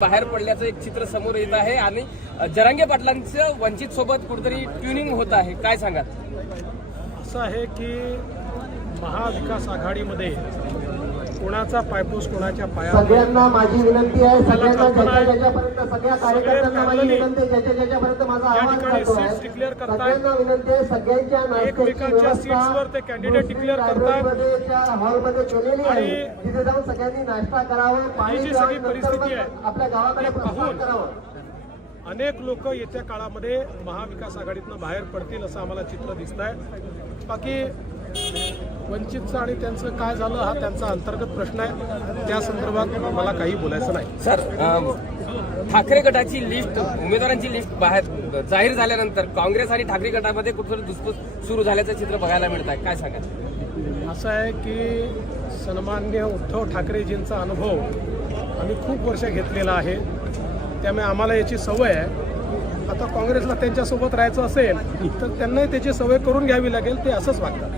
बाहेर पडल्याचं एक चित्र समोर येत आहे आणि जरांगे पाटलांचं वंचित सोबत कुठेतरी ट्युनिंग होत आहे. काय सांगाल? असं आहे की महाविकास आघाडीमध्ये कोणाचा पायपूस कोणाच्या पायावर सगळ्यांना माझी विनंती आहे सगळ्यांना. ज्याच्या ज्याच्यापर्यंत सगळ्या कार्यकर्त्यांना माझी विनंती आहे ज्याच्या ज्याच्यापर्यंत माझा आवाज जातो आहे. सगळ्यांना विनंती आहे सगळ्यांच्या एकमेकांच्या seatsवर ते. लायब्ररीमध्ये त्या हॉलमध्ये केलेली आहे तिथे जाऊन सगळ्यांनी नाश्ता करावा पाणी जी सगळी परिस्थिती आहे, आपल्या गावाकडे पाहून करावं अनेक लोक येत्या काळामध्ये महाविकास आघाडीतनं बाहेर पडतील असं आम्हाला चित्र दिसत आहे बाकी वंचितचं आणि त्यांचं काय झालं हा त्यांचा अंतर्गत प्रश्न आहे. त्या संदर्भात मला काही बोलायचं नाही. सर ठाकरे गटाची लिस्ट उमेदवारांची लिस्ट बाहेर जाहीर झाल्यानंतर काँग्रेस आणि ठाकरे गटामध्ये कुठेतरी धुसफूस सुरू झाल्याचं चित्र बघायला मिळत आहे काय सांगाल? असं आहे की सन्मान्य उद्धव ठाकरेजींचा अनुभव आम्ही खूप वर्ष घेतलेला आहे. त्यामुळे आम्हाला याची सवय आहे. आता काँग्रेसला त्यांच्यासोबत राहायचं असेल तर त्यांनाही त्याची सवय करून घ्यावी लागेल ते असंच वागतात.